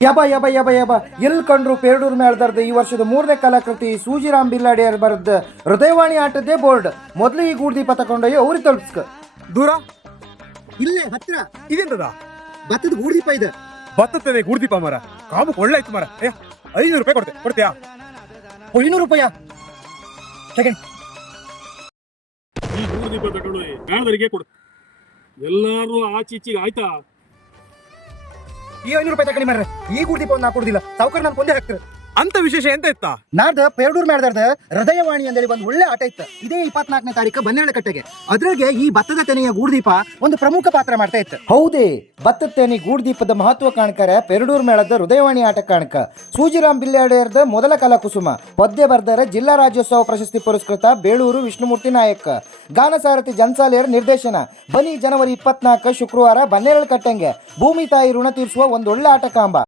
ಯಬ ಯಬ ಯಬ ಯಬ ಎಲ್ಲಿ ಕಂಡ್ರು ಪೇರಡೂರು ಮೇಳ್ದಾರ್ದು ಈ ವರ್ಷದ 3ನೇ ಕಲಾಕೃತಿ ಸೂಜಿರಾಮ್ ಬಿಲ್ಲಾಡಿಯರ್ ಬರೆದ ಹೃದಯವಾಣಿ ಆಟದ್ದೇ ಬೋರ್ಡ್. ಮೊದಲು ಈ ಗೂಡ್ದೀಪ ತಕೊಂಡೋಗಿ ಅವ್ರಿಗೆ ತಲುಪಿಸ್ಕ. ದೂರ ಇಲ್ಲೇ ಹತ್ರ ಇದೆಂತದ ಭತ್ತದ ಗೂಡ್ದೀಪ ಇದೆ. ಬರ್ತದೆ ಗೂಡ್ದೀಪ ಮರ ಕಾಮಕ್ ಒಳ್ಳೆ ಆಯ್ತು ಮರ. 500 ರೂಪಾಯಿ ಕೊಡ್ತೀಯಾ? 500 ರೂಪಾಯ ಸೆಕೆಂಡ್. ಈ ಗೂಡ್ದೀಪ ತಗೊಂಡು ಬೇಡದರಿಗೆ ಕೊಡು. ಎಲ್ಲಾರು ಆಚೀಚಿಗೆ ಆಯ್ತಾ? ಈ 500 ರೂಪಾಯಿ ತಗೊಂಡು ಮಾರ್ರೆ. ಈ ಗೂಡ್ದೀಪ ಒಂದು ಕೊಡುದಿಲ್ಲ, ಸಾವುಕಾರ ನಾನು ಕೊಂದೇ ಹಾಕ್ತಾರೆ. ಅಂತ ವಿಶೇಷ ಎಂತ ಇತ್ತ? ನಾಡ್ದ ಪೇರಡೂರು ಮೇಳ್ದಾರ್ದ ಹೃದಯವಾಣಿ ಅಂತೇಳಿ ಒಂದು ಒಳ್ಳೆ ಆಟ ಇತ್ತು. ಇದೇ 24ನೇ ತಾರೀಕು 12 ಕಟ್ಟೆಗೆ. ಅದ್ರಾಗೆ ಈ ಭತ್ತದ ತೆನೆಯ ಗೂಡ್ದೀಪ ಒಂದು ಪ್ರಮುಖ ಪಾತ್ರ ಮಾಡ್ತಾ ಇತ್ತು. ಹೌದೇ, ಭತ್ತದ ತೆನೆ ಗೂಡ್ದೀಪದ ಮಹತ್ವ ಕಾಣ್ಕರ ಪೇರಡೂರು ಮೇಳದ ಹೃದಯವಾಣಿ ಆಟ ಕಾಣ್ಕ. ಸೂಜಿರಾಮ್ ಬಿಲ್ಲಾಡಿಯರ್ದ ಮೊದಲ ಕಲಾಕುಸುಮ. ಪದ್ಯ ಬರ್ದರ ಜಿಲ್ಲಾ ರಾಜ್ಯೋತ್ಸವ ಪ್ರಶಸ್ತಿ ಪುರಸ್ಕೃತ ಬೇಳೂರು ವಿಷ್ಣುಮೂರ್ತಿ ನಾಯಕ್. ಗಾನ ಸಾರಥಿ ಜನ್ಸಾಲಿಯರ್ ನಿರ್ದೇಶನ. ಬನ್ನಿ ಜನವರಿ 24 ಶುಕ್ರವಾರ 12 ಕಟ್ಟೆಂಗೆ ಭೂಮಿ ತಾಯಿ ಋಣ ತೀರಿಸುವ ಒಂದೊಳ್ಳೆ ಆಟ ಕಾಂಬ.